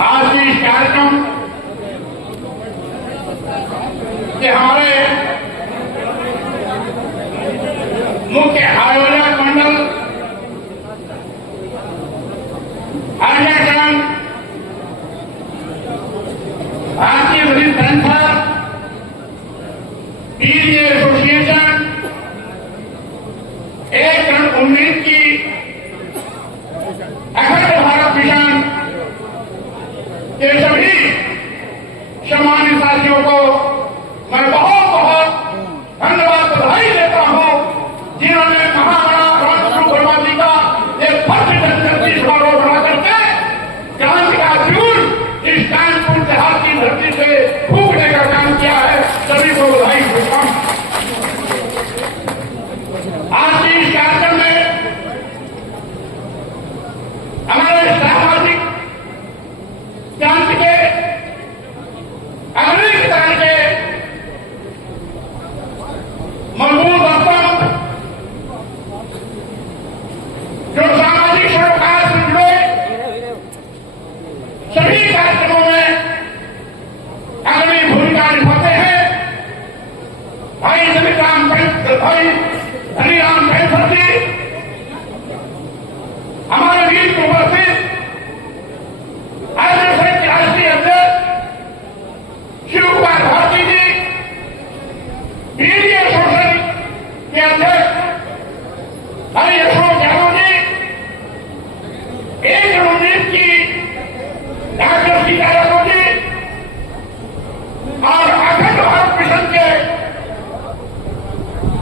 आज के इस कार्यक्रम के हमारे मुख्य आयोजक मंडल आयोजन भारतीय विधिक संस्था पीडीए एसोसिएशन एक करोड़ 19 की अखंड भारत मिशन के सभी सम्मानित साथियों को मैं बहुत बहुत धन्यवाद बधाई देता हूं, जिन्होंने महाराणा रणजीत वर्मा जी का एक भव्य जनजाति समारोह बना करके क्रांति का फ्यूल इस कानपुर देहात की धरती से फूकने का काम किया है। सभी को बधाई देता हूं। आज के इस कार्यक्रम में हमारे सामाजिक क्रांति के अनेक तरह के मजबूत अवसर जो सामाजिक सरोकार से जुड़े सभी कार्यक्रमों में अग्रणी भूमिका निभाते हैं। भाई हरिराम कैसर जी, हमारे बीच उपस्थित आरएसएस के राष्ट्रीय अध्यक्ष शिव कुमार भारती जी, पीडीए एसोसिएशन के अध्यक्ष हरि अशोक यादव जी, एक रणनीति की डॉक्टर सीता यादव जी और अखंड भारत मिशन के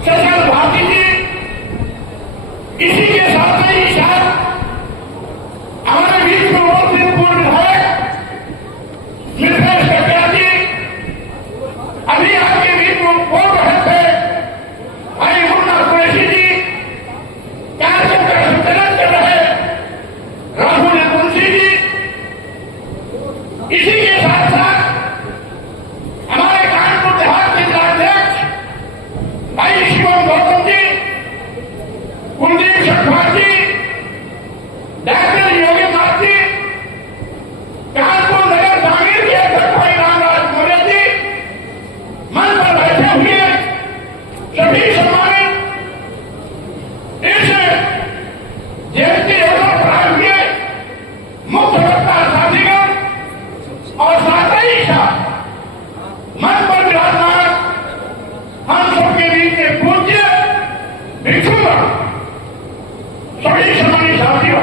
शशल भारती जी, इसी के साथ ही साथ हमारे बीच में उपस्थित पूर्व विधायक मिथिलेश कटिया जी, अभी आपके बीच में बोल रहे थे भाई मुन्ना कुरैशी जी, कार्यक्रम का संचालन कर रहे राहुल तुलसी जी, इसी के साथ साथ हमारे कानपुर देहात के जिलाध्यक्ष भाई शिवम गौतम जी, कुलदीप शखवार जी, डॉक्टर योगेंद्र जी, कानपुर नगर जागीर के अध्यक्ष भाई रामराज मौर्य जी, मन पर बैठे हुए सभी सम्मानित इस जयंती अवसर पर हुए मुख्य वक्ता साथीगण और साथ ही साथ मन पर विराजमान हम सबके बीच के पूज्य भिक्षुगण, सभी सम्मानित साथियों,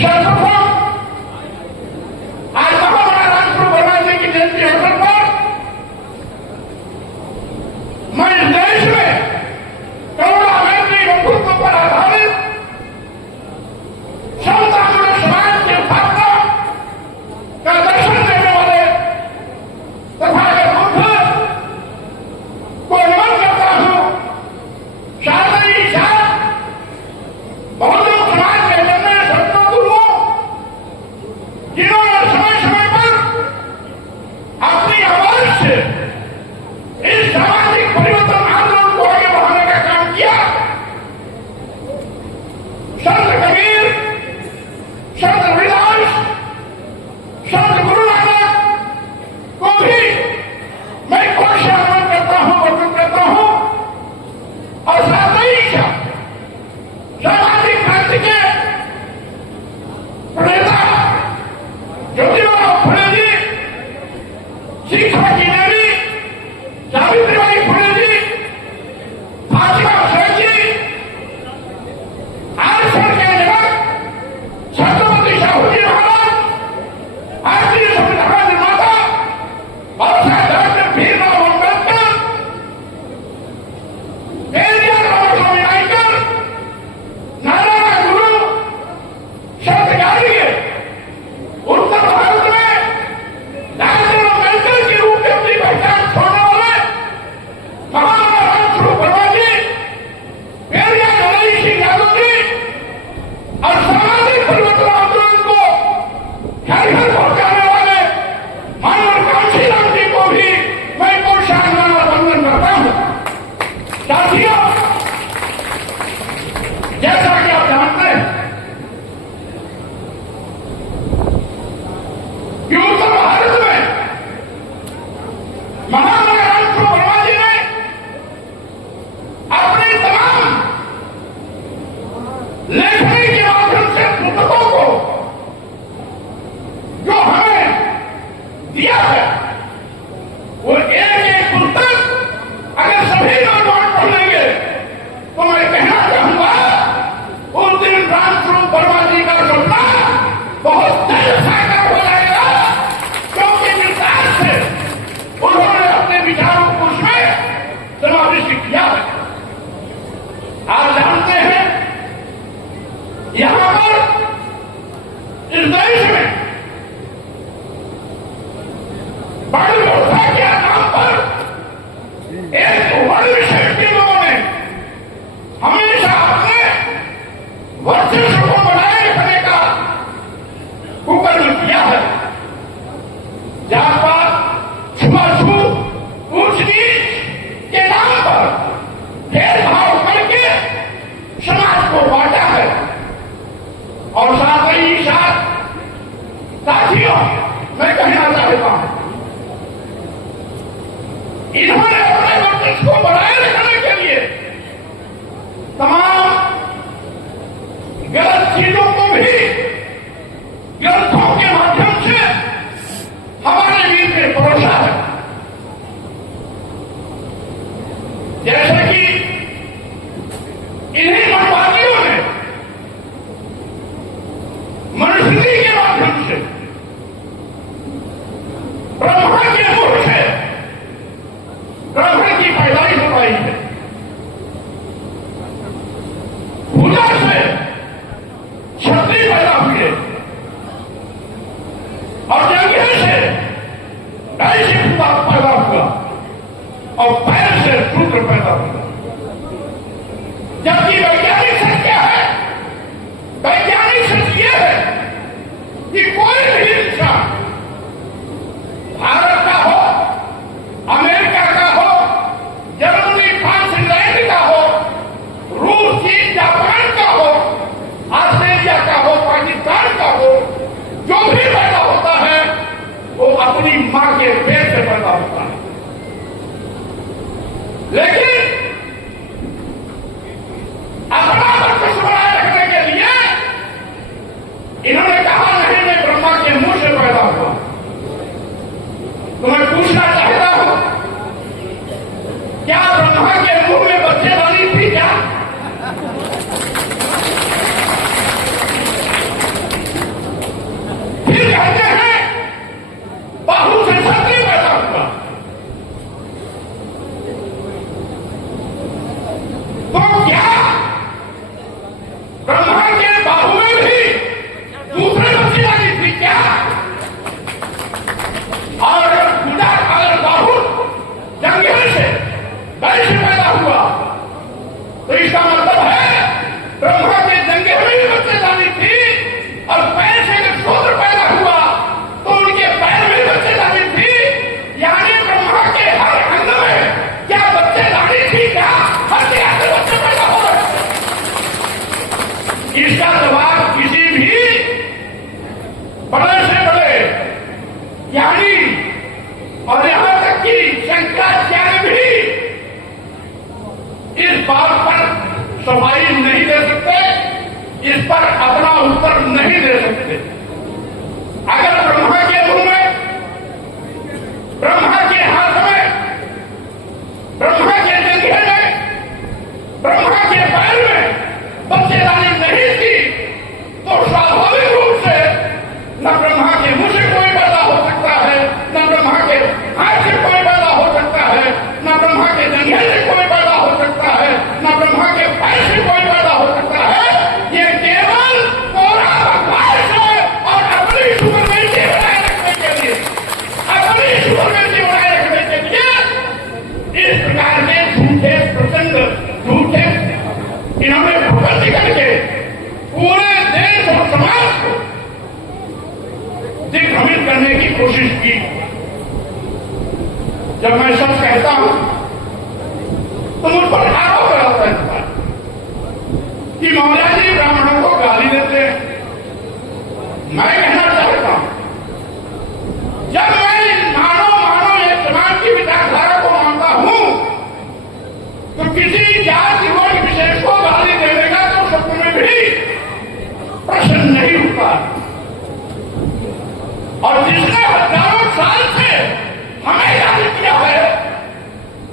सर्वप्रथम आज महाराणा रणजीत वर्मा जी की जयंती अवसर पर मैं इस देश में करुणामयी बंधुत्व पर आधारित समतामूलक समाज की स्थापना का दर्शन देने वाले तथागत बुद्ध को नमन करता हूं। साथ ही साथ बहुजन समाज के जन्मे संतों गुरुओं, जिन्होंने समय समय पर अपनी आवाज से इस सामाजिक परिवर्तन आंदोलन को आगे बढ़ाने का काम किया, संत कबीर, संत रविदास, संत गुरु नानक को भी मैं कौन से आह्वान करता हूं, वर्णन करता हूं। और साथ ही साथ सामाजिक क्रांति के प्रणेता ज्योतिराव फुले जी, शिक्षा की देवी सावित्रीबाई फुले जी, फातिमा सेठ जी, आरएसएस के जनक छत्रपति साहू जी महाराज, भारतीय संविधान निर्माता बाबा डॉक्टर भीमराव अम्बेडकर, पेरियार रामास्वामी नायकर, नारायण गुरु, संत गाडगे, उत्तर भारत में डॉक्टर अम्बेडकर के रूप में अपनी पहचान छोड़ने वाले महाराणा रणजीत वर्मा जी, पेरियार नरहरि सिंह यादव जी और सामाजिक परिवर्तन आंदोलन को घर घर पहुंचाने वाले मानव कांशीराम जी को भी मैं प्रोत्साहन और वंदन करता हूं। साथियों, जैसा कि आप जानते हैं साथियों, मैं कहना चाहता हूं, इन्होंने अपने वर्चस्व को बनाए रखने के लिए तमाम गलत चीजों को भी ग्रंथों के माध्यम से हमारे बीच में परोसा है। जैसे कि इन्हीं मनवादियों ने मनुस्मृति के माध्यम से ब्रह्मा के मुख से ब्रह्मा की पैदाइश बताई है, पूजा से क्षत्रिय पैदा हुए और जंगल से वैश्य पैदा हुआ और पैर से शूद्र पैदा हुआ। जबकि वैज्ञानिक सत्य क्या है? वैज्ञानिक सत्य यह है कि कोई भी इंसान भारत का हो, अमेरिका का हो, जर्मनी, फ्रांस, इंग्लैंड का हो, रूस, चीन, जापान का हो, ऑस्ट्रेलिया का हो, पाकिस्तान का हो, जो भी पैदा होता है वो अपनी मां के पेट से पैदा होता है। लेकिन अपना वर्चस्व बनाए रखने के लिए इन्होंने कहा नहीं, मैं ब्रह्मा के मुंह से पैदा हुआ। तो मैं पूछना चाहता हूं, क्या ब्रह्मा के मुंह में बच्चेदानी थी क्या? फिर कहते हैं बाहु से क्षत्रिय पैदा हुआ। तो क्या ब्रह्मा के बाहु में भी दूसरे बच्चेदानी थी क्या? और अगर बाहु जंगल से वैश्य पैदा हुआ तो इसका मतलब है ब्रह्मा के जंगल में भी बच्चेदानी थी और पैर से अगर शूद्र पैदा हुआ तो उनके पैर में बच्चेदानी थी। यानी ब्रह्मा के हर अंग में क्या बच्चेदानी थी क्या? हर जगह से बच्चे पैदा हो रहे। इसका जवाब किसी भी बड़े से बड़े ज्ञानी और यहां तक कि शंकराचार्य भी इस बात पर सफाई नहीं दे सकते, इस पर अपना उत्तर नहीं दे सकते। अगर ब्रह्मा के मुंह में, ब्रह्मा के हाथ में, ब्रह्मा के जंघे में, ब्रह्मा के पैर में बच्चेदानी नहीं थी तो स्वाभाविक रूप से न ब्रह्मा के मुंह से कोई पैदा हो सकता है, न ब्रह्मा के हाथ से कोई पैदा हो सकता है, न ब्रह्मा के जंघे से कोई पैदा हो सकता है, न ब्रह्मा के पैर से कोई पैदा हो सकता है। ये केवल कोरा बकवास है और अपनी सुपरमेंटी बनाए रखने के लिए, अपनी सुपरमेंटी बनाए रखने के लिए इस प्रकार के झूठे प्रचंड झूठे इन्होंने भूखंडी करके पूरे देश और समाज को दिग्भ्रमित करने की कोशिश की। जब मैं सब कहता हूं तो मुझ पर आरोप लगाता है कि मौला जी ब्राह्मणों को गाली देते हैं। मैं कहना चाहता हूं, जब मैं मानो एक समाज की विचारधारा को मानता हूं तो किसी जाति वर्ग विशेष को गाली देने का तो सपने में भी प्रश्न नहीं उठता। और जिसने हजारों साल से हमें गाली किया है,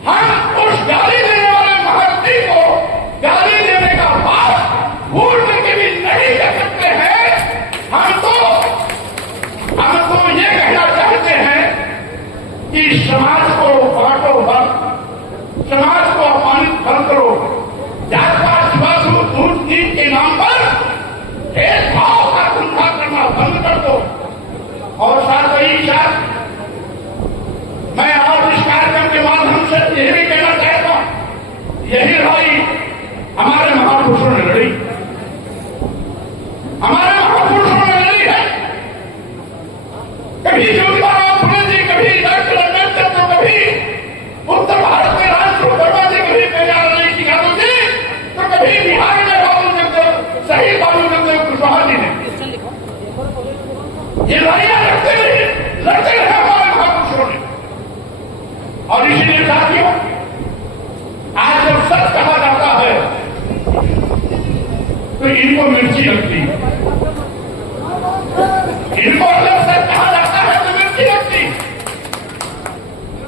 हम उस गाली देने वाले महर्षि को गाली देने का बात भूल के भी नहीं कर सकते हैं। हम तो ये कहना चाहते हैं कि समाज को बांटो मत, समाज को अपमानित मत करो, जात पात छुआछूत झूठ नीच के नाम पर भेदभाव का धंधा करना बंद कर दो। और साथ ही साथ मैं और इस कार्यक्रम के माध्यम से यही भी कहना चाहता हूं, यही लड़ाई हमारे महापुरुषों ने लड़ी, हमारे महापुरुषों ने लड़ी है। कभी ज्योतिबा फुले जी, कभी डॉक्टर अम्बेडकर, तो कभी उत्तर भारत में राजगुरु वर्मा जी, कभी पेरियार जी, तो कभी बिहार में बाबू जगदेव, शहीद बाबू जगदेव कुशवाहा जी ने ये लड़ाइयां लड़ते रहे हमारे महापुरुषों ने। और इसीलिए साथियों, आज जब सच कहा जाता है तो इनको मिर्ची लगती है, इनको जब सच कहा जाता है तो मिर्ची लगती।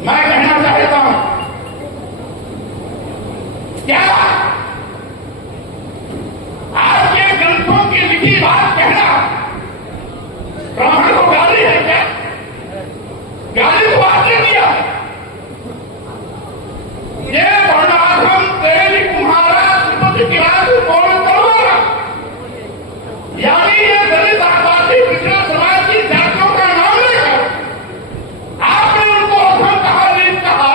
मैं कहना चाहता हूं, क्या आपके ग्रंथों की लिखी बात कहना ब्राह्मण को गाली है क्या? गाली तो आपने दिया। ये वर्णाधम तेरी कुम्हारा श्रीमती किरात कौन करवा, यानी ये दलित आदिवासी पिछड़े समाज की जातियों का नाम लेकर आपने उनको अधम कहा, नीच कहा।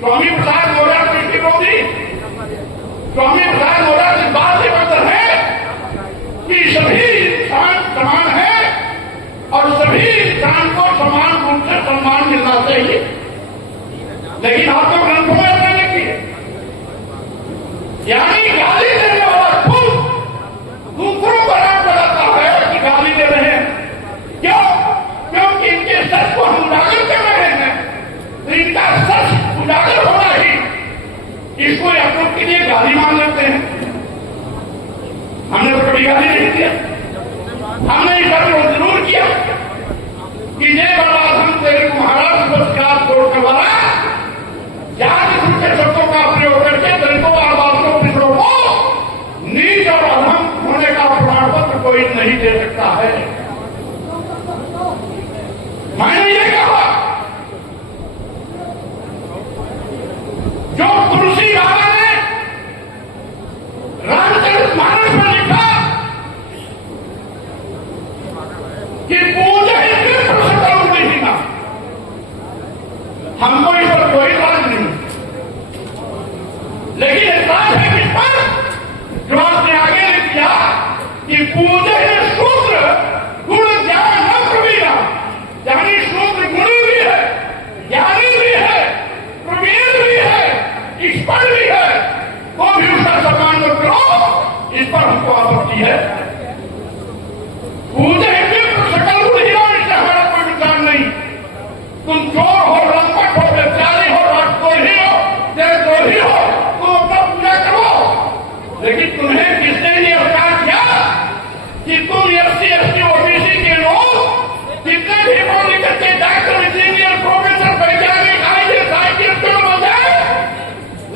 स्वामी प्रसाद मौर्य दृष्टिकोणी, स्वामी प्रसाद मौर्य इस बात से बदल है कि सभी इंसान समान है और सभी इंसान को समान रूप से सम्मान मिलना चाहिए। लेकिन आपको ग्रंथों में ऐसा नहीं किया, यानी गाली देने वाला खुद दूसरों पर आरोप लगाता है कि गाली दे रहे हैं। क्यों? क्योंकि इनके सच को हम उजागर कर रहे हैं, तो इनका सच उजागर होना ही इसको अपने के लिए गाली मान लेते हैं। हमने तो कभी गाली नहीं दिया, हमने इस पर जरूर किया कि ये बड़ा तेरे महाराज पुरस्कार छोड़ करवाना, जाति सूचे शब्दों का प्रयोग करके दलितों और आदिवासियों पिछड़ों को नीच और अधम होने का प्रमाण पत्र कोई नहीं दे सकता है। मैंने ये कहा, जो तुलसी बाबा ने रामचरितमानस में लिखा कि पूजा ही नहीं ना, हमको इस पर कोई राज नहीं, लेकिन एतराज है किस पर? जो आपने आगे लिख दिया कि पूजा शूद्र गुण ज्ञान न प्रवीणा, यानी शूद्र गुणी भी है, ज्ञानी भी है, प्रवीण भी है, एक्सपर्ट भी है, तो भी उसका सम्मान मत करो। इस पर हमको आपत्ति है। पूजा सकल नहीं हो, इससे हमारा कोई विचार नहीं। तुम चोर हो, लंपट हो, बेचारी हो, राजद्रोही हो, देशद्रोही हो, तुम अपना पूजा करो। लेकिन तुम्हें किसने ये अधिकार किया कि तुम SC ST OBC के लोग जितने भी पढ़ लिख के डॉक्टर, इंजीनियर, प्रोफेसर, वैज्ञानिक, IAS IPS क्यों बन जाए,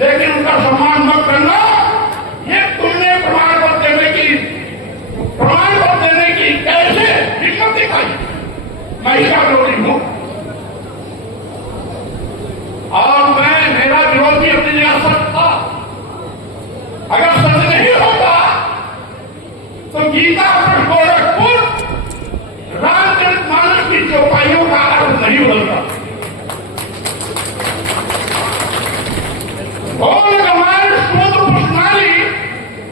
लेकिन उनका सम्मान मत करना। ये तुमने प्रमाण पत्र देने की कैसे हिम्मत दिखाई? मैं इसका विरोधी हूं और मेरा विरोध भी अपनी जगह सच था। अगर सच नहीं होता तो गीता पर गोरखपुर रामचरितमानस की चौपाइयों का अर्थ नहीं बदलता। हमारे शूद्र पुष्णाली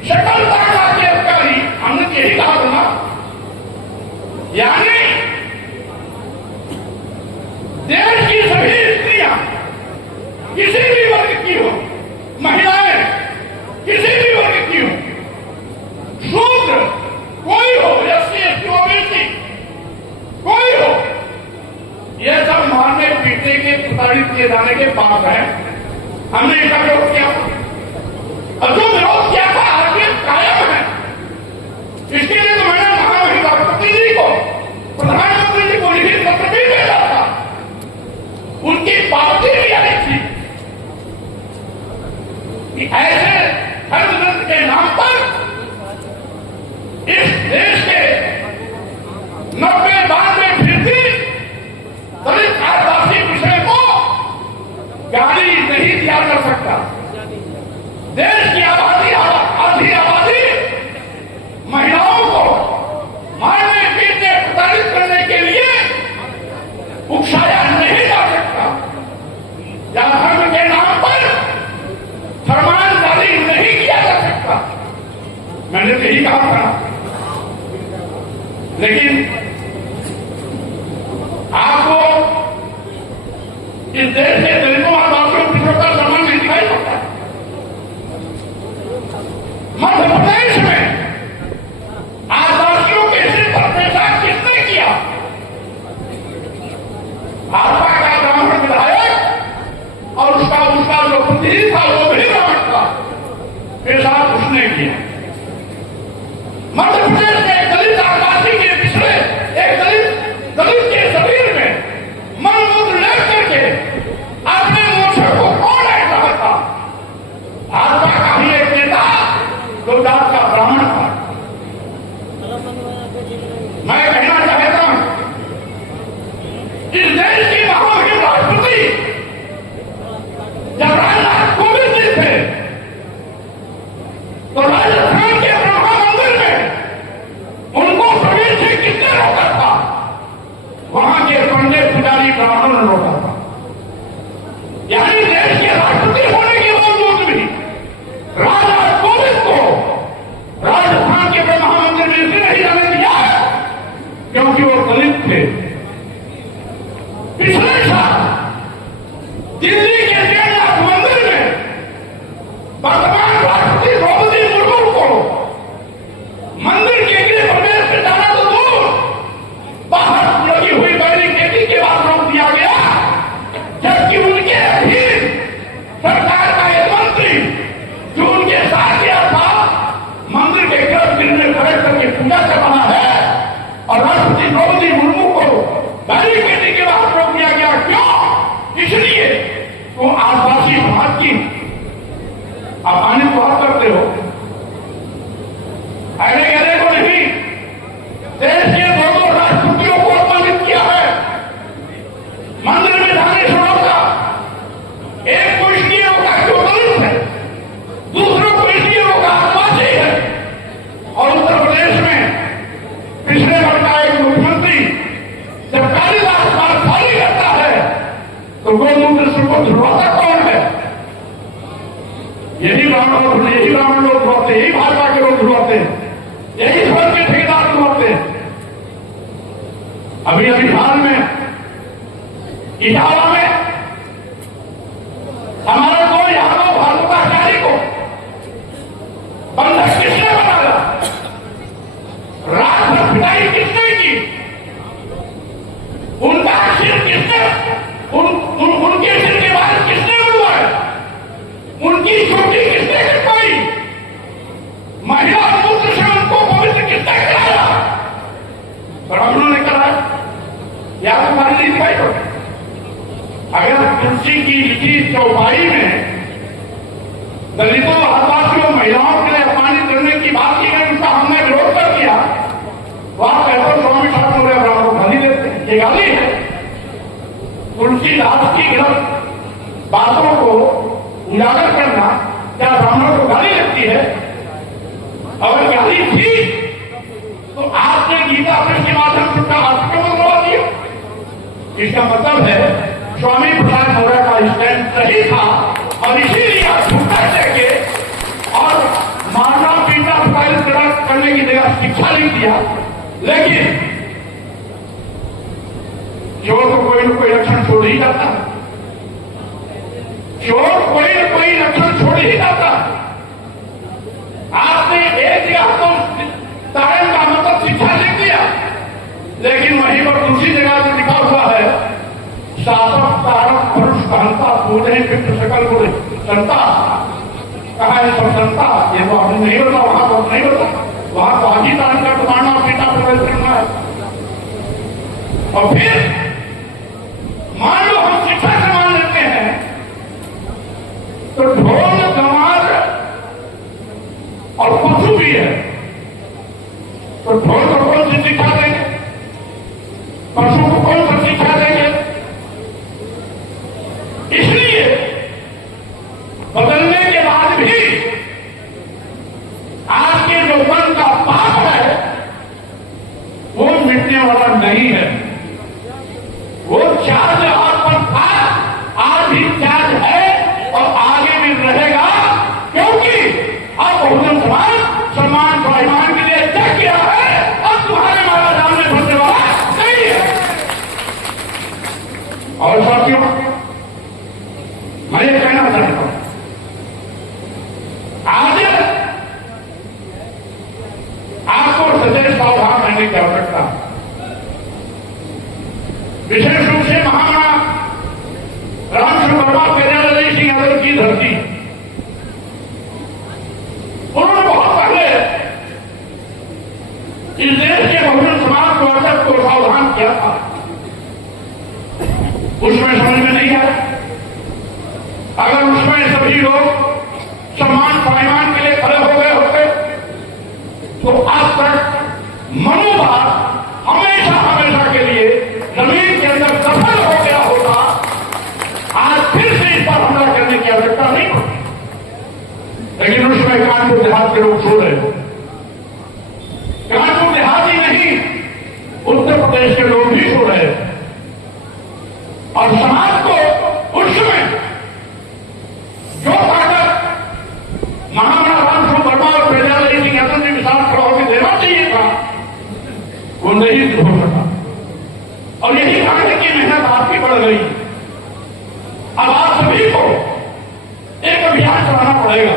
शकलता के अधिकारी, हमने यही कहा था ना, यानी देश की सभी स्त्रियां किसी भी वर्ग की हो, महिलाएं किसी भी वर्ग की हो, शूद्र कोई हो, SC ST OBC कोई हो, ये सब मारने पीटने के प्रताड़ित किए जाने के पास है। हमने इसका विरोध किया और जो विरोध किया था आगे कायम है। इसके लिए तो मैंने महामहिम राष्ट्रपति जी को, प्रधानमंत्री जी को लिखित पत्र भी भेजा था, उनकी पावती भी आई थी कि ऐसे धर्म ग्रंथ के नाम पर इस देश के 90-92% दलित आदिवासी विषय को गाली नहीं दिया जा सकता। देश की आबादी, आधी आबादी महिलाओं को मारने पीटने प्रताड़ित करने के लिए उकसाया नहीं जा सकता, या धर्म के नाम पर फरमान जारी नहीं किया जा सकता। मैंने तो यही कहा था, लेकिन आपको इस देश के दलितों आदिवासियों पिछड़ों का सम्मान नहीं दिखाई पड़ता। मध्य प्रदेश में आदिवासियों के सिर पर पेशाब किसने किया? क्योंकि वो दलित थे। पिछले साल दिल्ली के जगन्नाथ मंदिर में वर्तमान राष्ट्रपति द्रौपदी मुर्मू को मंदिर के गृह प्रवेश से जाना तो दूर, बाहर लगी हुई बैरिकेडिंग के बाद रोक दिया गया, जबकि उनके अधीन सरकार का एक मंत्री जो उनके साथ गया था मंदिर के गर्भगृह में खड़े करके पूजा कर रहा है और राष्ट्रपति द्रौपदी मुर्मू को बैरिकेडिंग के बाद रोक दिया गया। क्यों? इसलिए तो आदिवासी समाज की आप आने को आप करते हो, अरे अरे को नहीं, देश के दो राष्ट्रपतियों को अपमानित किया है, मंदिर में जाने से रोका। एक को इसलिए रोका क्यों दलित है, दूसरों को इसलिए रोका आदिवासी है। और उत्तर प्रदेश में पिछले वर्ष का एक मुख्यमंत्री जब कालिदास बात खाली करता है तो गोमूत्र से को धुलवाता कौन है? यही ब्राह्मण लोग धुलवाते, यही भाजपा के लोग धुलवाते, यही स्वर्ग के ठेकेदार धुलवाते। अभी अभी हाल में इटावा में हमारे दो यादव भानुकाचारी को बंधक किसने बनाया? रात भर पिटाई किसने की? उनका सिर किसने उनके सिर के बाल किसने उड़वाए? उनकी छुट्टी किसने कटवाई? महिला मूत्र से उनको पवित्र किसने कराया? ब्राह्मणों ने कराया या हमारी नहीं दिखाई पड़ती। अगर तुलसी की लिखी चौपाई में दलितों, आदिवासियों, महिलाओं के लिए अपमानित करने की बात की गई, उसका हमने विरोध कर दिया, तो आप कहते हो स्वामी साहब बोले ब्राह्मणों को गाली देते हैं। ये गाली है। तुलसीदास की गलत बातों को उजागर करना क्या ब्राह्मणों को गाली लगती है? अगर गाली थी तो आपने गीता प्रेस के माध्यम से उसका आर्टिकल बनवा दिया। इसका मतलब है स्वामी प्रसाद मौर्य का स्टैंड सही था और इसीलिए आप झूठा देके और मारना पीटा करने की जगह शिक्षा नहीं दिया। लेकिन चोर को कोई न कोई लक्षण छोड़ ही जाता है, चोर कोई न कोई लक्षण छोड़ ही जाता है। आपने एक जगह तो तारण का मतलब शिक्षा लिख दिया, लेकिन वहीं पर दूसरी जगह से लिखा हुआ है शासक तारक पुरुष कहता पूरे विप्र सकल बोले संता। कहा है सब संता, ये तो आपने नहीं बता, वहां तो नहीं बता, वहां तो आधी तारण का मारना पीटा प्रवेश करना है। और फिर मान लो हम शिक्षा से मान लेते हैं तो ढोल गंवार और पशु भी है, तो ढोल को कौन सी शिक्षा देंगे? पशु को कौन सी शिक्षा देंगे? इसलिए बदलने के बाद भी आज के जो मन का पाप है वो मिटने वाला नहीं है। वो चार्ज आप पर था, आज भी चार्ज है और आगे भी रहेगा, क्योंकि अब बहुजन समाज सम्मान स्वाभिमान के लिए तय किया है। अब तुम्हारे मारा जाने भरने वाला नहीं है। और साथियों, मैं ये कहना चाहता हूं, आज आपको सदैव सावधान रहने की आवश्यकता है। विशेष रूप से महामना रामचंद्र वर्मा पेरियालय सिंह यादव की धरती, उन्होंने बहुत पहले इस देश के बहुजन समाज को सावधान किया था। उसमें समझ में नहीं आया। अगर उसमें सभी लोग सम्मान स्वाभिमान के लिए खड़े हो गए होते तो आज तक मनोभाव हमेशा हमेशा के लिए जमीन के अंदर सफल हो गया होगा। आज फिर से इस पर हमला करने की आवश्यकता नहीं पड़ती। लेकिन उसमें कानपुर देहात के लोग सो रहे हो। कानपुर देहात ही नहीं, उत्तर प्रदेश के लोग भी सो रहे हैं। और समाज को उसमें जो ताकत महामना रामचंद्र वर्मा और पेरियालय सिंह यादव जी के साथ खड़ा होकर देना चाहिए था, वो नहीं हो सका। और यही कारण की मेहनत आपकी बढ़ गई। अब आप सभी को एक अभियान चलाना पड़ेगा।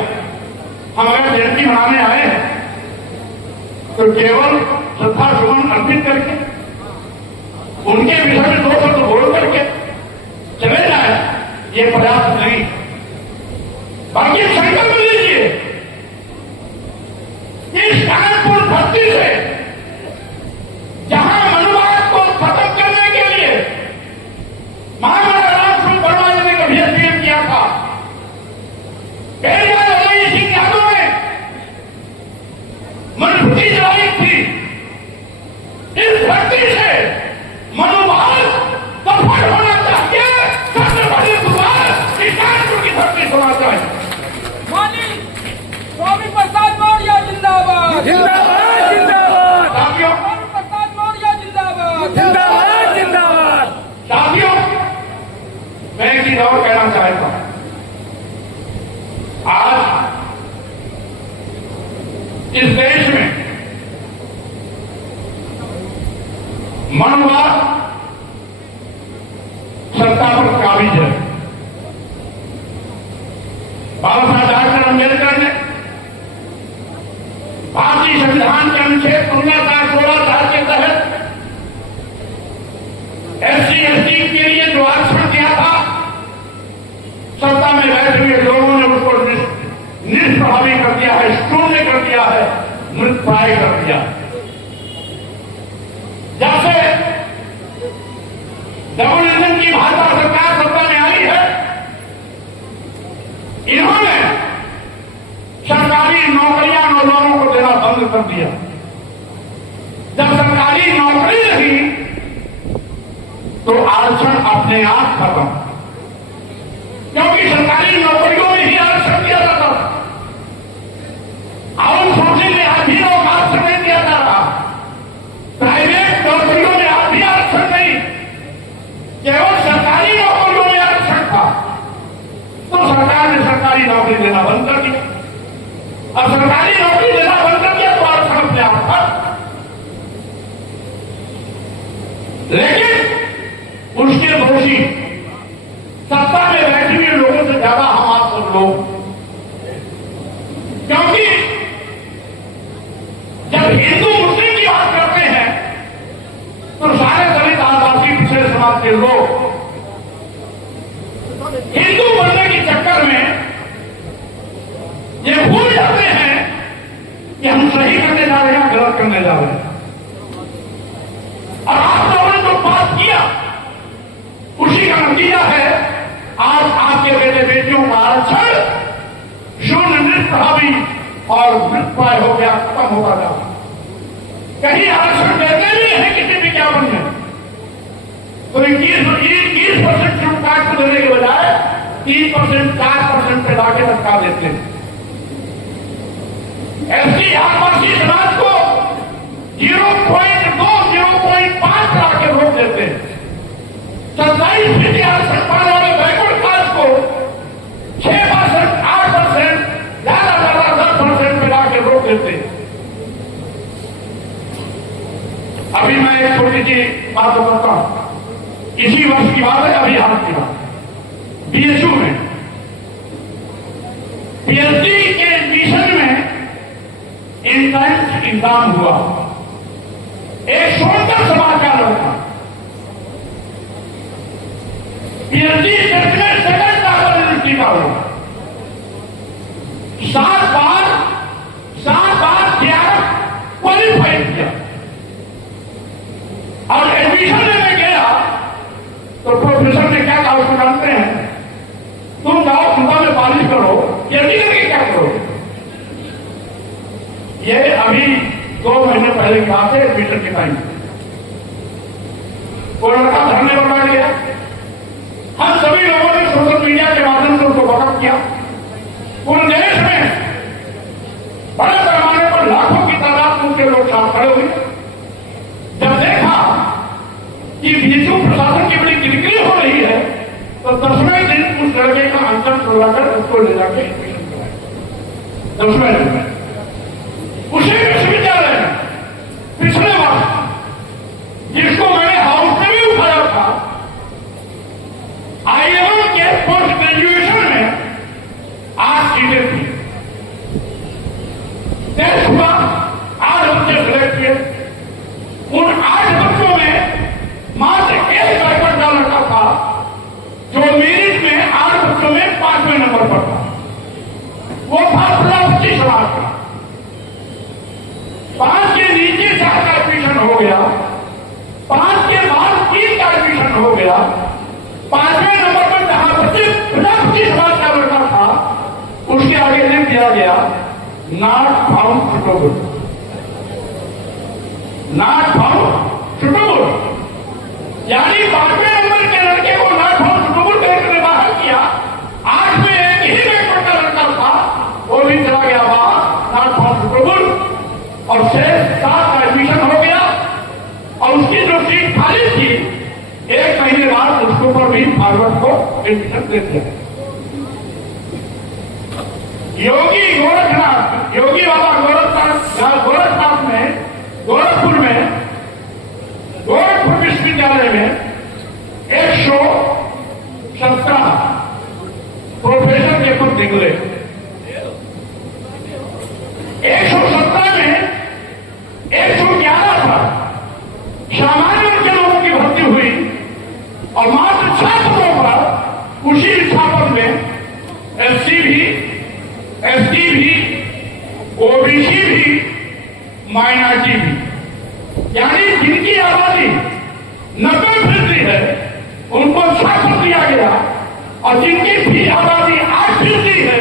हम अगर जयंती मनाने आए हैं तो केवल श्रद्धा सुमन अर्पित करके उनके विषय में 2 शब्द बोल करके चले जाए, ये पर्याप्त नहीं। बाकी संकल्प लीजिए इस कानपुर धरती से जहां मनुवाद को खत्म करने के लिए महाराणा रामसिंह वर्मा जी ने कभी अपील किया था, सिंह यादव ने मजबूती जलाई थी। इस धरती से मनुवाद सफल होना चाहिए। सबसे बड़ी शुरुआत इस कानपुर की धरती होना चाहिए। स्वामी प्रसाद मौर्य जिंदाबाद जिंदाबाद जिंदाबाद साथियों, स्वामी प्रसाद मौर्य जिंदाबाद जिंदाबाद जिंदाबाद। साथियों, मैं एक चीज और कहना चाहता हूं। आज इस देश में मनुवाद सत्ता पर काबिज है। बाबा साहब डॉक्टर अम्बेडकर ने भारतीय संविधान के अनुच्छेद 16 के तहत SC ST के लिए जो आरक्षण दिया था, सत्ता में बैठे हुए लोगों ने उसको निष्प्रभावी कर दिया है, शून्य कर दिया है, मृतप्राय कर दिया। जब से डबल इंजन की भाजपा सरकार सत्ता में आई है, इन्होंने सरकारी नौकरियां नौजवानों को देना बंद कर दिया। जब सरकारी नौकरी रही तो आरक्षण अपने आप खत्म, क्योंकि सरकारी नौकरियों में ही आरक्षण दिया जाता था। आउटसोर्सिंग में आज भी लोग आरक्षण नहीं दिया जा रहा। प्राइवेट नौकरियों में आज भी आरक्षण नहीं, केवल सरकारी नौकरियों में आरक्षण था। तो सरकार ने सरकारी नौकरी देना बंद कर दिया। अब सरकारी नौकरी देना बंद कर दिया तो आरक्षण अपने आप था। लेकिन उसके दोषी सत्ता में बैठे हुए लोगों से ज्यादा हम आप सब लोग, क्योंकि जब हिंदू मुस्लिम की बात करते हैं तो सारे दलित आदिवासी पिछड़े समाज के लोग हिंदू बनने के चक्कर में ये भूल जाते हैं कि हम सही करने जा रहे हैं, गलत करने जा रहे हैं। और आप लोगों ने जो बात किया उसी का नतीजा है आज आपके बेटे बेटियों का आरक्षण शून्य, निष्प्रभावी और मृतप्राय हो गया, खत्म होता जा रहा। कहीं आरक्षण देते भी है किसी विज्ञापन में तो 21% शुल्क काट को देने के बजाय 3%, 4% पे लाके लटका देते हैं। SC आदिवासी समाज को 0.2, 0.5 लाके रोक देते हैं। 27% आरक्षण पाने वाले बैकवर्ड कास्ट को 6%, 8%, ज्यादा 10% पे लाके रोक देते हैं। अभी मैं एक छोटी सी बात बताता हूं। इसी वर्ष की बात है, अभी हाल की बात। BSU में PhD के एडमिशन में एंट्रेंस एग्जाम हुआ। एक छोटा समाचार होता, PhD जजमेंट सेकंड यूनिवर्सिटी का हुआ। 7 बार क्वालिफाई किया और एडमिशन लेने गया तो प्रोफेसर ने क्या कहा उसको जानते हैं? तुम जाओ खुदा में पॉलिश करो, PhD करके क्या करोगे? ये अभी 2 महीने पहले की बात है। एडमिशन के टाइम वो लड़का धरने पर बैठ गया। हम सभी लोगों ने सोशल मीडिया के माध्यम से उसको वक़्त किया। पूरे देश में बड़े पैमाने पर लाखों की तादाद में उसके लोग साथ खड़े हुए। जब देखा कि BSU प्रशासन की बड़ी किरकिरी हो रही है तो 10वें दिन उस लड़के का अंतर छुड़वाकर उसको ले जाकर एडमिशन कराया। 10वें दिन में उसी विश्वविद्यालय में पिछले वर्ष जिसको मैंने हाउस में भी उठा प्रजापति समाज का 5 के नीचे 4 का एडमिशन हो गया, 5 के बाद 3 का एडमिशन हो गया, 5वें नंबर पर जहां प्रजापति समाज का लड़का था उसके आगे लिख दिया गया not found suitable, not found suitable. यानी 5वें नंबर के लड़के को नॉट फाउंड सुटेबल कहकर बाहर किया। 8 में एक ही नंबर का लड़का था, वो भी चला गया बाहर, नॉट फाउंड सुटेबल, और 6 का एडमिशन हो गया। और उसकी जो सीट खाली थी 1 महीने बाद उसके ऊपर भी फॉरवर्ड को एडमिशन दे दिया। योगी गोरखनाथ, योगी बाबा गोरखनाथ में, गोरखपुर में, गोरखपुर विश्वविद्यालय में 117 प्रोफेसर के पद निकले। 117 में 111 था सामान्य वर्ग के लोगों की भर्ती हुई, और मात्र 6 पदों पर उसी स्थापन में एससी भी, एसटी भी, ओबीसी भी, माइनॉरिटी भी, यानी जिनकी आबादी 90% है उनको 6 पद दिया गया, और जिनकी भी आबादी 8% है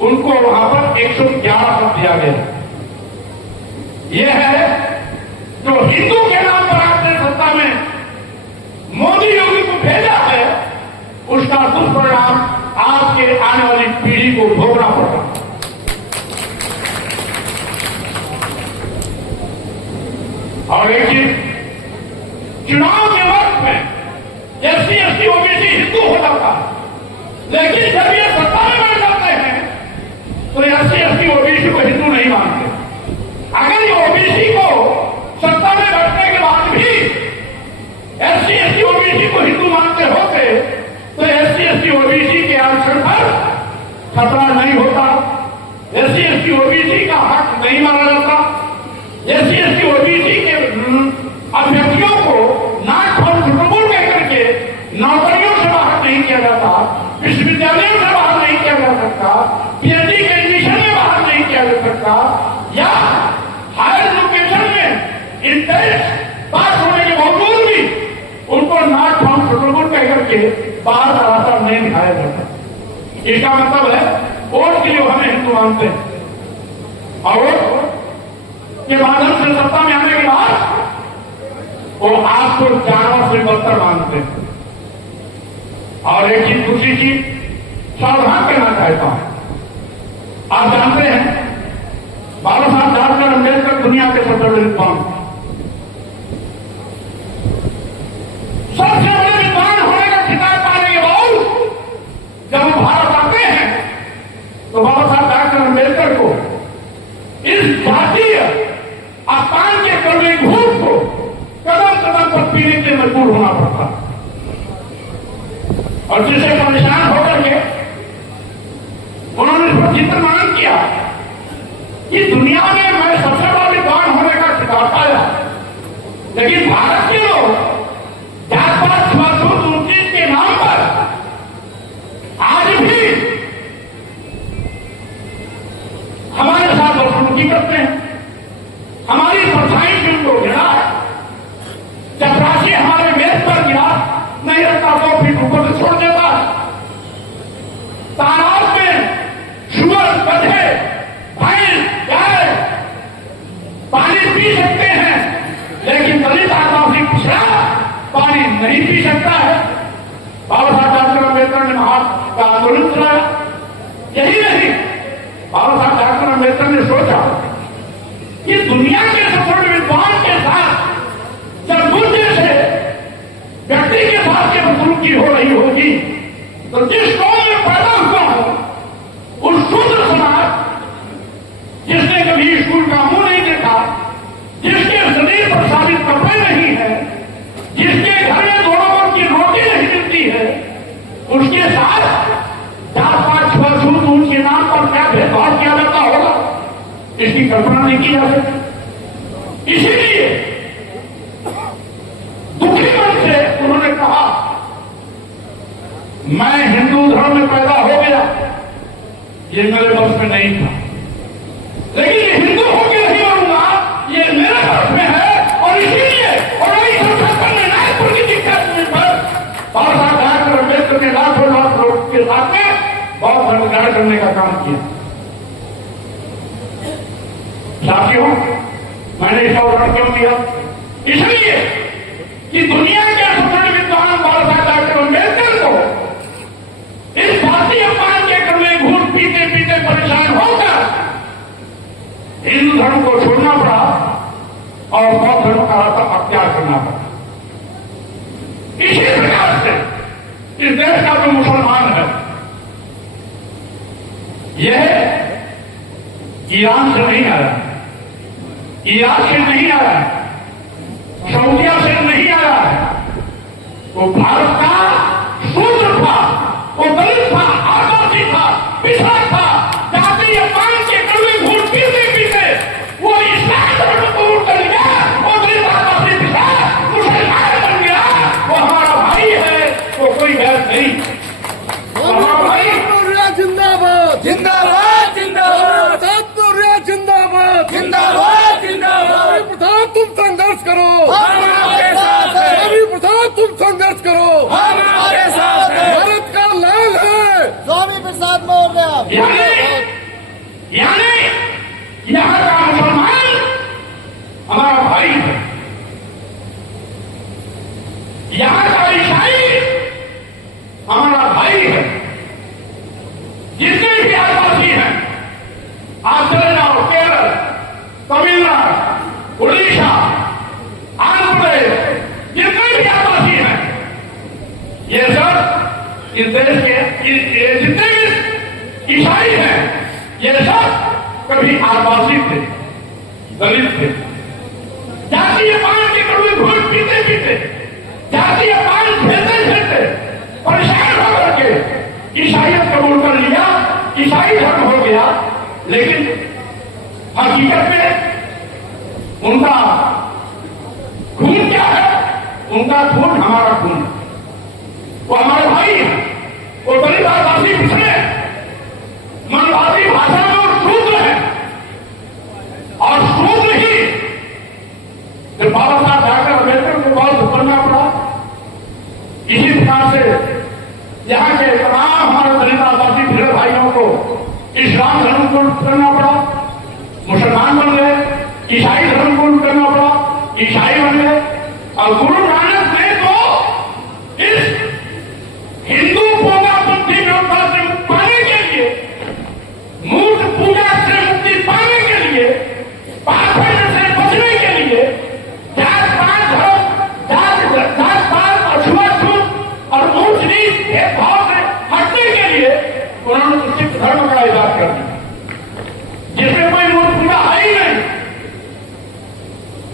उनको वहां पर 111 पद दिया गया। यह है जो हिंदू के नाम पर आपने सत्ता में मोदी योगी को भेजा है, उसका दुष्परिणाम आपके आने वाली पीढ़ी को भोगना पड़ा। और एक चीज, चुनाव के वक्त में एससी एसटी ओबीसी हिंदू होता था, लेकिन जब ये सत्ता में बैठ जाते हैं तो एससी एसटी ओबीसी को हिंदू नहीं मानते। अगर ये ओबीसी को सत्ता में बैठने के बाद भी एससी एसटी ओबीसी को हिंदू मानते होते तो एससी एसटी ओबीसी के आरक्षण पर खतरा नहीं होता, एससी एसटी ओबीसी का हक नहीं माना जाता, एससी एसटी ओबीसी के अभ्यर्थियों को नॉट फाउंड सुटेबल कहकर के नौकरियों से बाहर नहीं किया जाता, विश्वविद्यालयों से बाहर नहीं किया जा सकता, पीएचडी के एडमिशन में बाहर नहीं किया जा सकता, या हायर एजुकेशन में इंट्रेंस पास होने के बावजूद भी उनको नॉट फाउंड सुटेबल कहकर के बाहर का रास्ता नहीं दिखाया जाता। इसका मतलब है वोट के लिए हमें हिंदू मानते हैं, और वोट के माध्यम से सत्ता में आने के बाद वो आपको जानवर से बदतर मानते हैं। और एक चीज, दूसरी चीज सावधान करना चाहता हूं। आप जानते हैं बाबा साहब डॉक्टर अम्बेडकर दुनिया के सबसे बड़े विद्वान, सबसे बड़े विद्वान होने का खिताब पाने के बाद जब वो भारत आते हैं तो बाबा साहब डॉक्टर अम्बेडकर को इस जातीय अपमान के कड़वे घूट को कदम कदम पर पीने के मजबूर होना पड़ता, और जिसे परेशान होकर के उन्होंने इस पर चित्रमान किया कि दुनिया में मैं सबसे बड़ा विद्वान होने का खिताब पाया, लेकिन भारत के लोग जात पात छुआछूत ऊंची के नाम पर आज भी हमारे साथ बदसलूकी करते हैं, हमारी परछाई भी उनको गिरा है। चपरासी हमारे मेज पर गिरा नहीं रखता तो फिर ऊपर से छोड़ देता है। तालाब में शुगर, गधे, भैंस, गाय पानी पी सकते हैं, लेकिन दलित आदिवासी पिछड़ा पानी नहीं पी सकता है। बाबा साहब डॉक्टर अम्बेडकर ने महात्मा का आंदोलन चलाया। यही नहीं, बाबा साहब डॉक्टर अम्बेडकर ने सोचा कि दुनिया के सबसे बड़े विद्वान के साथ जब दूसरे से व्यक्ति के साथ जब बदसलूकी हो रही होगी तो जिस कौम में पैदा हुआ हो उस शूद्र समाज, जिसने कभी स्कूल का मुंह नहीं देखा, जिसके शरीर पर साबित कपड़े नहीं है, जिसके घर में दोनों वक्त की रोटी नहीं मिलती है, उसके साथ जात पात छुआछूत उसके नाम पर क्या भेदभाव किया जाता होगा, इसकी कल्पना नहीं की जा सकती। इसीलिए दुखी मन से उन्होंने कहा मैं हिंदू धर्म में पैदा हो गया, ये मेरे बस में नहीं था। करने का काम किया। साथियों, मैंने इसका उदाहरण क्यों किया? इसलिए कि दुनिया के सबसे विद्वान बाबा साहब डॉक्टर अम्बेडकर को इस फांसी अपमान के कड़वे घूट पीते पीते परेशान होकर हिंदू धर्म को छोड़ना पड़ा और बौद्ध धर्म का रास्ता अख्तियार करना पड़ा। इसी प्रकार से इस देश का जो मुसलमान है, यह ईरान से नहीं आया, इराक से नहीं आया, सऊदिया से नहीं आया है। वो भारत का शूद्र था, वो दलित था, आदिवासी था, पिछड़ा था। जाति अपमान के कड़वे घूट पीते पीते वो इस्लाम धर्म को उतर गया, वो दलित आदिवासी पिछड़ा मुसलमान बन गया। वो हमारा भाई है, वो कोई गैर नहीं। हमारा भाई जिंदाबाद जिंदाबाद जिंदाबाद जिंदाबाद जिंदाबाद जिंदाबाद। प्रधान तुम संघर्ष करो, हम आपके साथ हैं। रवि प्रसाद तुम संघर्ष करो, हम आपके साथ हैं। भारत का लाल है स्वामी प्रसाद मौर्य। यानी यहाँ का मुसलमान हमारा भाई है, यहाँ का ईसाई हमारा भाई है। जितने भी आदिवासी हैं, आप चले जाओ केरल, तमिलनाडु, उड़ीसा, आंध्र प्रदेश, जितने भी आदिवासी हैं, ये सब इस देश के जितने भी ईसाई हैं, ये सब कभी आदिवासी थे, दलित थे। जाति अपमान के कड़वे घूट पीते पीते, जाति अपमान झेलते झेलते परेशान होकर के ईसाइयत कबूल कर लिया, ईसाई धर्म हो गया। लेकिन हकीकत में उनका खून क्या है? उनका खून हमारा खून है, वो हमारे भाई है। वो दलित आदिवासी पिछड़े मनवादी भाषा में और शूद्र है, और शूद्र ही फिर बाबा साहब डॉक्टर अम्बेडकर को बहुत करना पड़ा। इसी प्रकार से यहाँ के तमाम हमारे दलित आदिवासी पिछड़े भाइयों को इस्लाम धर्म को करना पड़ा, मुसलमान बन गए। ईसाई धर्म को करना पड़ा, ईसाई बन गए। और गुरु नानक ने तो इस हिंदू पूजा बुद्धि व्यवस्था से मुक्ति पाने के लिए, मूर्त पूजा से मुक्ति पाने के लिए, पाखंड से बचने के लिए, जात पात अछूत और ऊंच नीच भेदभाव से हटने के लिए उन्होंने सिख धर्म का इजाद कर दिया, जिसमें कोई मूर्त पूजा है ही नहीं।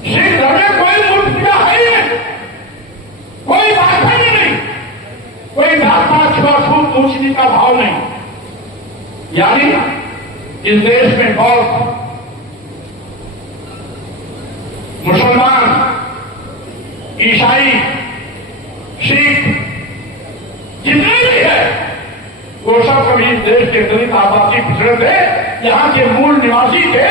सिख धर्म में कोई मूर्त पूजा है ही नहीं, कोई पाखंड नहीं, कोई जात पात छुआछूत ऊंच नीच का भाव नहीं। यानी इस देश में बहुत मुसलमान, ईसाई, सिख जितने भी है, वो सब कभी इस देश के दलित आदिवासी पिछड़े थे, यहाँ के मूल निवासी थे,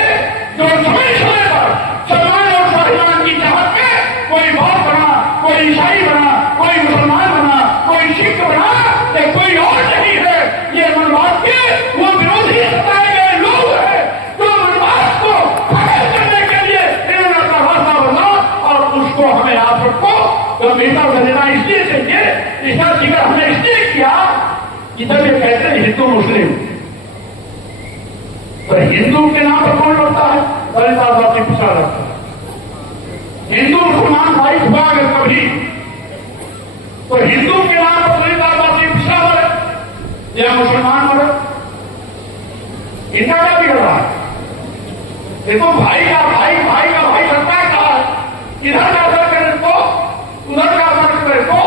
जो समय समय पर सम्मान और स्वाभिमान की चाहत में कोई बौद्ध बना, कोई ईसाई बना, कोई मुसलमान बना, कोई सिख बना, या कोई और नहीं है। ये मनवाद के वो विरोधी सताए गए लोग हैं, जो मनवाद को खत्म करने के लिए इन्होंने अपना रास्ता बदला, और उसको हमें आप सबको गंभीरता से लेना इसलिए चाहिए, इसका जिक्र हमने इसलिए किया कि जब ये कहते हैं हिंदू मुस्लिम, तो हिंदू के नाम पर कौन लड़ता है? दलित आदिवासी पिछड़ा लड़ता है। हिंदू मुसलमान भाई हुआ अगर कभी, तो हिंदू के नाम पर दलित आदिवासी पिछड़ा मरे या मुसलमान मरे, इनका क्या बिगड़ रहा है? ये तो भाई का भाई सरकार का है, इधर का असर करे तो उधर का असर करे तो।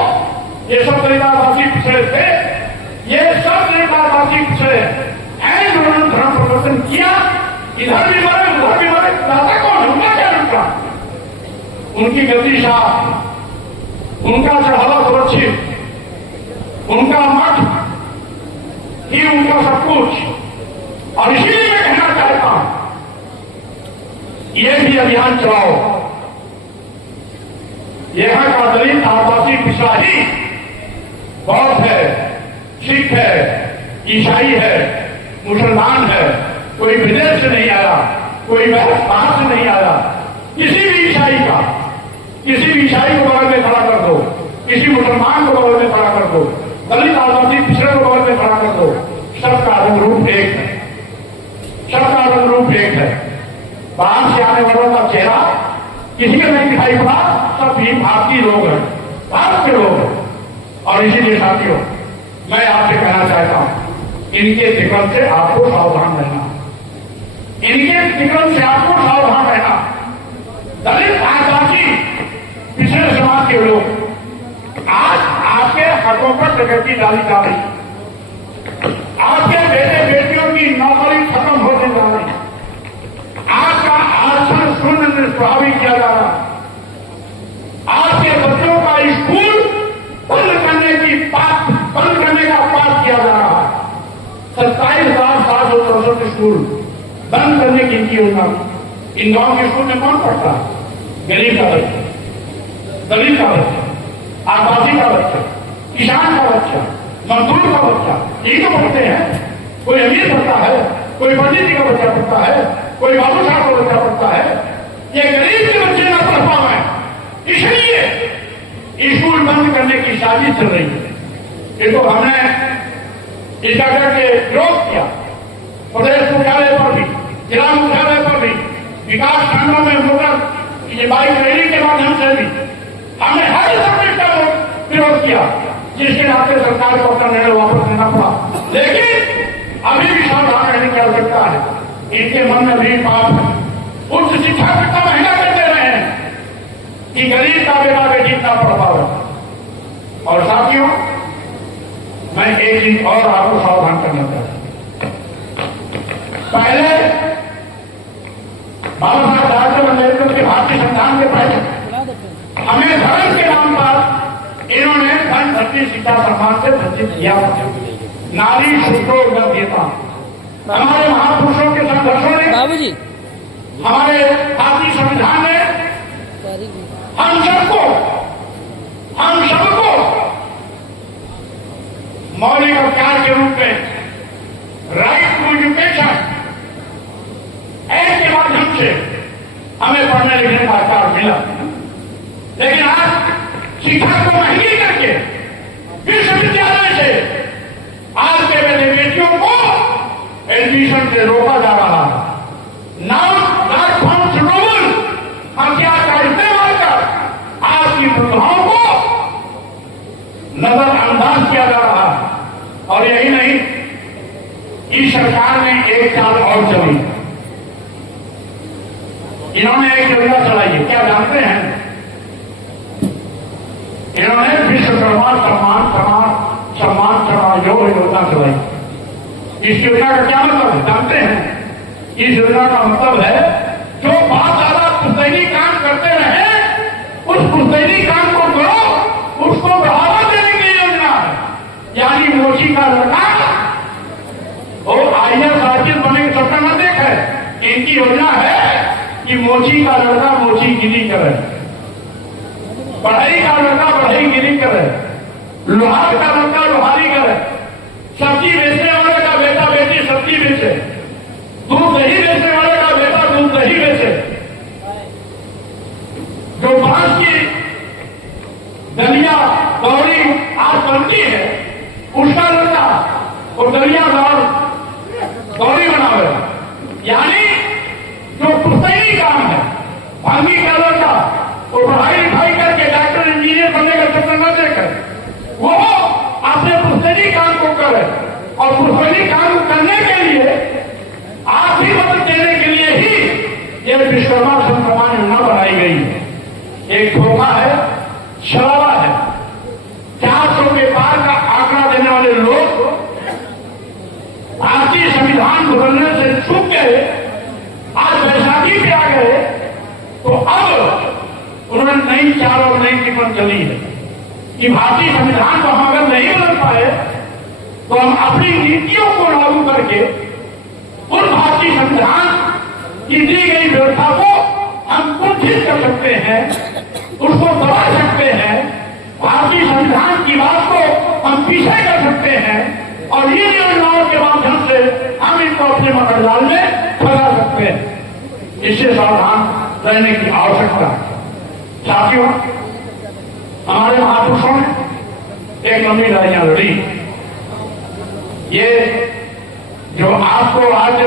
ये सब दलित आदिवासी पिछड़े थे, ये सब दलित आदिवासी पिछड़े हैं, उन्होंने धर्म प्रदर्शन किया, इधर भी मरे उधर भी मरे। दादा कौन? उनका क्या नुकसान? उनकी गति साफ, उनका चढ़ावा सुरक्षित, उनका मठ ही उनका सब कुछ। और इसीलिए मैं कहना चाहता हूं, ये भी अभियान चलाओ। यहां का दलित आदिवासी पिछड़ा ही बौद्ध है, सिख है, ईसाई है, मुसलमान है, कोई विदेश से नहीं आया, कोई बाहर से नहीं आया, किसी भी ईसाई को बगल में खड़ा कर दो, किसी मुसलमान को बगल में खड़ा कर दो, दलित आदिवासी पिछड़े को बगल में खड़ा कर दो, सबका रंग रूप एक है, सबका रंग रूप एक है। बाहर से आने वालों का चेहरा किसी का नहीं दिखाई पड़ा, सब भी भारतीय लोग हैं, भारत के लोग हैं। और इसीलिए साथियों, मैं आपसे कहना चाहता हूं, इनके विक्रम से आपको सावधान रहना, इनके विक्रम से आपको सावधान रहना। दलित आदिवासी पिछड़े समाज के लोग आज आपके हाथों पर प्रगति डाली जा रही, आपके बेटे बेटियों की नौकरी खत्म होने जा रही, आपका आरक्षण शून्य निष्प्रभावी किया जा रहा, आपके बच्चों का स्कूल बंद करने का पास किया जा रहा है। 27,764 स्कूल बंद करने की इनकी योजना। इन गांव के स्कूल में कौन पढ़ता है? गरीब का बच्चा, दलित का बच्चा, आदिवासी का बच्चा, किसान का बच्चा, मजदूर का बच्चा, यही तो पढ़ते हैं। कोई अमीर पढ़ता है, कोई पंडित जी का बच्चा पढ़ता है, कोई बाबू साहब का बच्चा पढ़ता है। ये गरीब के बच्चे ना पढ़ पाए, इसलिए स्कूल बंद करने की साजिश चल रही है। ये तो हमने इसका करके विरोध किया, प्रदेश मुख्यालय पर भी, जिला मुख्यालय पर भी, विकास खंडों में होकर ये बाइक रैली के माध्यम से भी हमने हर समय का विरोध किया, जिसके नाते सरकार को अपना निर्णय वापस लेना पड़ा। लेकिन अभी भी सावधान रहने की आवश्यकता है, इनके मन में भी पाप है। उच्च शिक्षा कितना महंगा कर दे रहे हैं कि गरीब का बेटा बेटी इतना पढ़ पाओ। और साथियों, मैं एक चीज और आपको सावधान करना चाहता हूं। पहले बाबा साहब डॉक्टर अम्बेडकर के भारतीय संविधान के पहले हमें धर्म के नाम पर इन्होंने धन धरती शिक्षा सम्मान से वंचित किया। नारी शूद्रो गद्यता, हमारे महापुरुषों के संघर्षों ने, हमारे भारतीय संविधान ने हम सबको मौलिक अधिकार के रूप में राइट टू एजुकेशन एक्ट के माध्यम से हमें पढ़ने लिखने का अधिकार मिला। लेकिन आज शिक्षा को महंगी करके विश्वविद्यालय से आज के मेरे बेटियों को एडमिशन से रोका जा रहा है। नाउ प्लेटफॉर्म रूल हथियार का इस्तेमाल कर आपकी प्रतिभाओं को नजरअंदाज किया जा रहा है। और यही नहीं, इस सरकार ने 1 साल और चली, इन्होंने एक योजना चलाई है, क्या जानते हैं? इन्होंने विश्वकर्मा सम्मान समारोह योजना चलाई। इस योजना का क्या मतलब है जानते हैं? इस योजना का मतलब है जो बहुत ज्यादा पुश्तैनी काम करते रहे, उस पुश्तैनी काम को करो, उसको बढ़ावा देने की योजना है। यानी मोची का लड़का और IAS आर्टिस्ट बने के सपना न देखे। इनकी योजना है कि मोची का लड़का मोची गिरी करे, बढ़ई का लड़का बढ़ई गिरी करे, लोहार का लड़का लोहारी करे, सब्जी बेचने वाले का बेटा बेटी सब्जी बेचे, दूध दही बेचने वाले का बेटा दूध दही बेचे, जो बांस की दलिया दौड़ी आज बनती है उसका लड़का और दलिया दौड़ी बनावे। यानी जो पुश्तैनी काम है, भांगी का लड़का और पढ़ाई लिखाई करके डॉक्टर इंजीनियर बनने का सपना न देकर वो अपने पुश्तैनी काम को करे। और पुश्तैनी काम करने के लिए आर्थिक मदद देने के लिए ही यह विश्वकर्मा सम्मान योजना बनाई गई है। एक धोखा है, छलावा है। 400 के पार का आंकड़ा देने वाले लोग भारतीय संविधान बदलने से चूक गए, आज बैसाखी पे आ गए, तो अब उन्होंने नई चाल और नई टिकट चली है कि भारतीय संविधान को हम अगर नहीं बदल पाए तो हम अपनी नीतियों को लागू करके उन भारतीय संविधान की दी गई व्यवस्था को हम कुंठित कर सकते हैं, उसको दबा सकते हैं, भारतीय संविधान की बात को हम पीछे कर सकते हैं। और इन योजनाओं के माध्यम से हम से मकर जाल में फंसा सकते हैं। इससे सावधान रहने की आवश्यकता है। साथियों, हमारे महापुरुषों ने एक लंबी लड़ाइयां लड़ी। ये जो आपको आज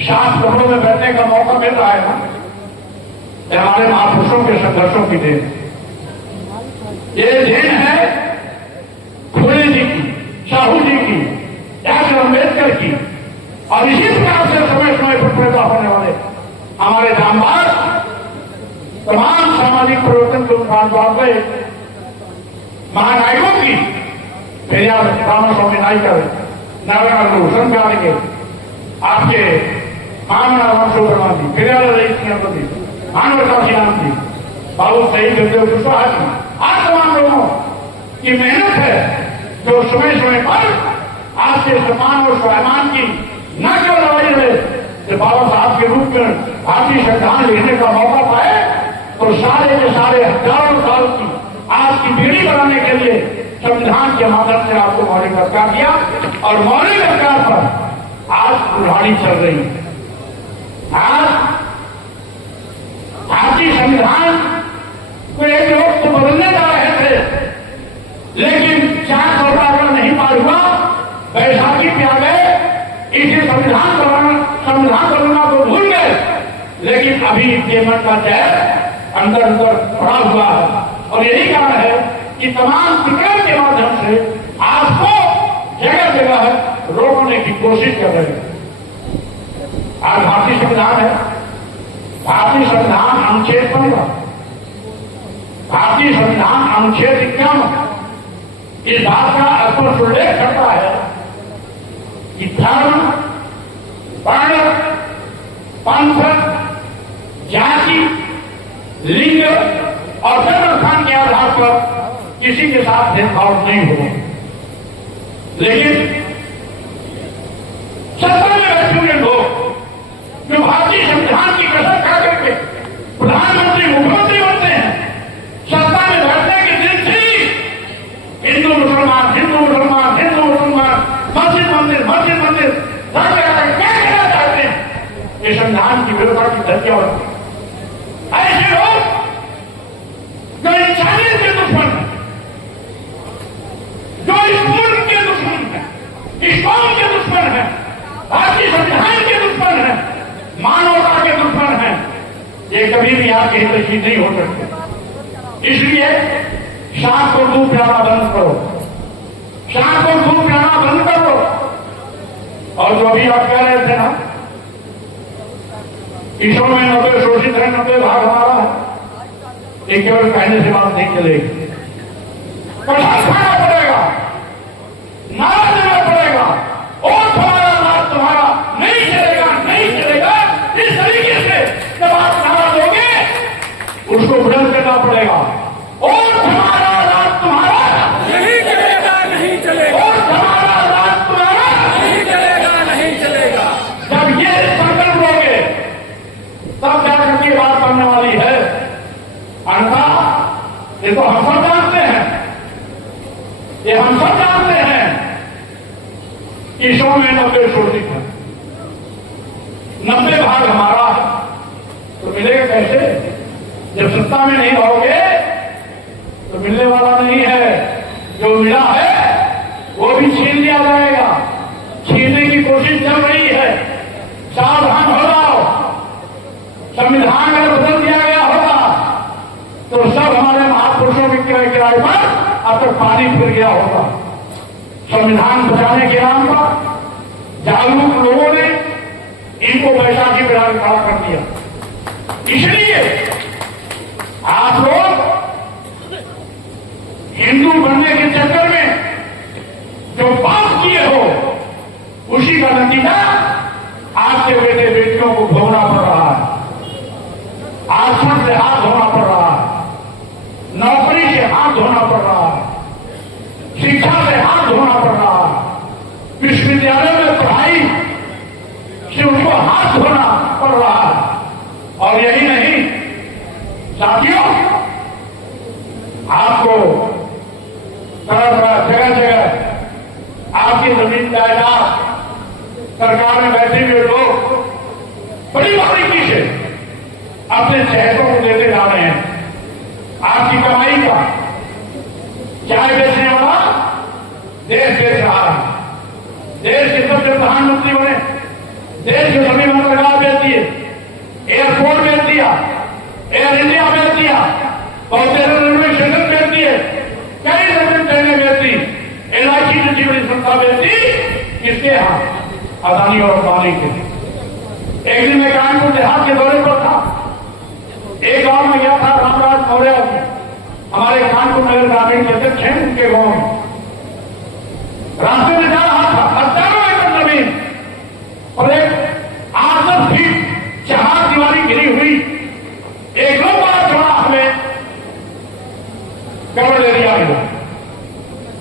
शांत कमरों में बैठने का मौका मिल रहा है ना, ये हमारे महापुरुषों के संघर्षों की देन। ये देन है फुले जी की, साहू जी की, डॉक्टर अम्बेडकर की, और इसी प्रकार से समय समय पर पैदा होने वाले हमारे जांबाज तमाम सामाजिक परिवर्तन को उठान गए महानायकों की, पेरियार रामास्वामी नायकर, नारायण भूषण गांधी, आपके मामला रामचंद्र जी, पेरियार जी, मानवता श्रीराम जी, बाबू शहीद गुरुदेव कुशवाहा जी, आज तमाम लोगों की मेहनत है जो समय समय पर आपके सम्मान और स्वाभिमान की न केवल लड़ाई है कि बाबा साहब के रूप में भारतीय संविधान लिखने का मौका पाए, तो सारे के सारे हजारों साल की आज की पीढ़ी बनाने के लिए संविधान के माध्यम से आपको मौलिक अधिकार दिया, और मौलिक अधिकार पर आज कुल्हाड़ी चल रही है। आज भारतीय संविधान को एक लोग तो बदलने जा रहे थे, लेकिन 4 साल नहीं पार हुआ, बैसाखी पे आ गए, इसे संविधान बदलना को भूल गए, लेकिन अभी इनके मन का जहर अंदर अंदर पड़ा हुआ है। और यही कारण है कि तमाम विक्रम के माध्यम से आपको जगह जगह रोकने की कोशिश कर रहे हैं। आज भारतीय संविधान है, भारतीय संविधान अनुच्छेद 15, भारतीय संविधान अनुच्छेद 51 इस बात का स्पष्ट उल्लेख करता है कि धर्म, वर्ण, पंथ, जाति, लिंग और जन्म स्थान के आधार पर किसी के साथ भेदभाव नहीं होगा। लेकिन सत्ता में बैठे हुए लोग जो भारतीय संविधान की कसम खा करके प्रधानमंत्री, मुख्यमंत्री बनते हैं, सत्ता में बैठने के दिन से ही हिंदू मुसलमान, हिंदू मुसलमान, हिंदू मुसलमान, मस्जिद मंदिर, मस्जिद मंदिर, क्या कहना चाहते हैं, ये संविधान की विरोधा की धज्जियां होती। ऐसे लोग जो इंसानियत के दुश्मन हैं, जो इस मुल्क के दुश्मन हैं, इस कौम के दुश्मन हैं, भारतीय संविधान के दुश्मन हैं, मानवता के दुश्मन हैं, ये कभी भी आपके हित की नहीं हो सकते। इसलिए शाम को दूध पिलाना बंद करो, शाम को दूध पिलाना बंद करो। और जो अभी आप कह रहे थे ना, ईश्वर में 90 शोषित है, 90 भाग हमारा है, ये केवल कहने से बात नहीं चलेगी, कसम खाना पड़ेगा, नारा देना पड़ेगा, और हमारा राज तुम्हारा नहीं चलेगा, नहीं चलेगा। इस तरीके से जब आप नारा दोगे उसको बुलंद करना पड़ेगा, और हमारा राज तुम्हारा नहीं चलेगा, नहीं चलेगा, और हमारा राज तुम्हारा नहीं चलेगा, नहीं चलेगा। जब ये संकल्प लोगे तब जाकर के बात बनने वाली है। अन्यथा ये तो हम सब जानते हैं, ये हम सब जानते हैं कि 100 में 90 शोषित है, 90 भाग हमारा है, तो मिलेगा कैसे? जब सत्ता में नहीं रहोगे तो मिलने वाला नहीं है। जो मिला है वो भी छीन लिया जाएगा, छीनने की कोशिश चल रही है। सावधान हो जाओ, संविधान अगर बदल दिया गया होगा तो सब हमारे महापुरुषों के किराए पर अब तक पानी फिर गया होगा। संविधान बचाने के नाम पर जागरूक लोगों ने इनको बैसाखी पे खड़ा कर दिया। इसलिए आप लोग हिंदू बनने के चक्कर में जो पाप किए हो उसी का नतीजा आपके बेटे बेटियों को भोगना पड़ रहा है। आश्रम से हाथ धोना पड़ रहा है, नौकरी से हाथ धोना पड़ रहा है, शिक्षा से हाथ धोना पड़ रहा है, विश्वविद्यालय में पढ़ाई से उनको हाथ धोना पड़ रहा है। और यही नहीं साथियों, आपको तरह तरह जगह जगह आपकी जमीन जायदाद सरकार में बैठे हुए लोग बड़ी बारीकी से अपने चेहरों को लेते जा रहे हैं। आपकी कमाई का चाय बेचने वाला देश बेच रहा है। देश के सबसे प्रधानमंत्री बने, देश के सभी बंदरगाह बेच दिए, एयरपोर्ट बेच दिया, एयर इंडिया बेच दिया, बहुत सारे रेलवे स्टेशन बेच दिए, कई रेलवे ट्रेनें बेच दी, LIC जैसी बड़ी संस्था बेच दी। किसके यहाँ? अदानी और अंबानी के। एक दिन मैं कानपुर देहात के दौरे पर था, एक गांव में गया था, रामराज मौर्य हमारे कानपुर नगर ग्रामीण के अध्यक्ष हैं, उनके गांव में रास्ते में जा रहा था, हजारों एकड़ जमीन और एक 8-10 फीट चार दीवारी घिरी हुई एक लंबा चौड़ा हमें कवर एरिया मिला।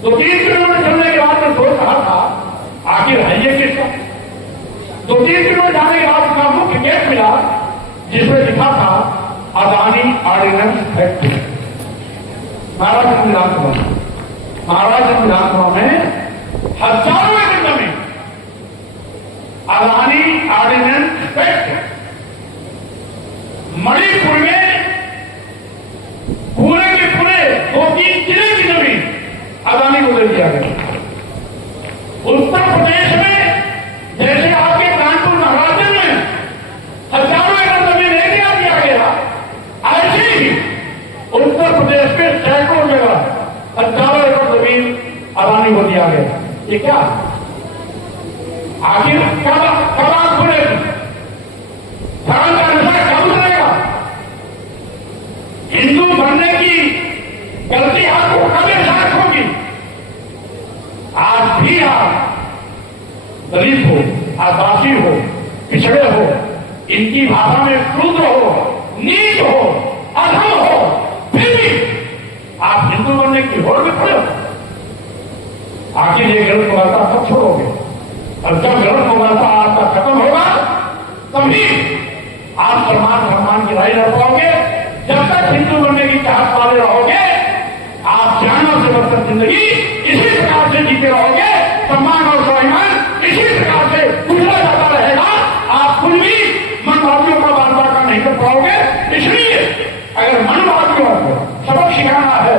2-3 किलोमीटर चलने के बाद मैं सोच रहा था आखिर है ये किसका। 2-3 किलोमीटर जाने के बाद उसका मुख्य गेट मिला जिसमें लिखा था अदानी ऑर्डिनेंस फैक्ट्री। महाराष्ट्र विधानसभा में हजारों एकड़ जमीन अदानी ऑर्डिनेंस फैक्ट्री। मणिपुर में पूरे के पूरे 2-3 जिले की जमीन अदानी को दे दिया गया। उत्तर प्रदेश में जैसे आपके कानपुर महाराष्ट्र में हजारों एकड़ जमीन एक दिया गया, ऐसे ही उत्तर प्रदेश में सैकड़ों जगह हजारों एकड़ जमीन अदानी को दिया गया। ये क्या आखिर कब आग खुलेगी? धर्म का नशा कब उतरेगा? हिंदू बनने की गलती आपको कब एहसास होगी? आज भी आप दलित हो, आदिवासी हो, पिछड़े हो, इनकी भाषा में शूद्र हो, नीच हो, अधम हो, फिर भी आप हिंदू बनने की होड़ में खड़े हो। आखिर ये गलत मुगालता कब छोड़ोगे? और जब गलत मुगालता आपका खत्म होगा तभी आप सम्मान की लड़ाई लड़ पाओगे। जब तक हिंदू बनने की चाहत वाले रहोगे, आप जानवर से बढ़कर जिंदगी इसी प्रकार से जीते रहोगे। सम्मान और स्वाभिमान इसी प्रकार से उछला जाता रहेगा। आप खुद भी मनवादियों का बार बार नहीं कर पाओगे। इसलिए अगर मनवादियों को सबक सिखाना है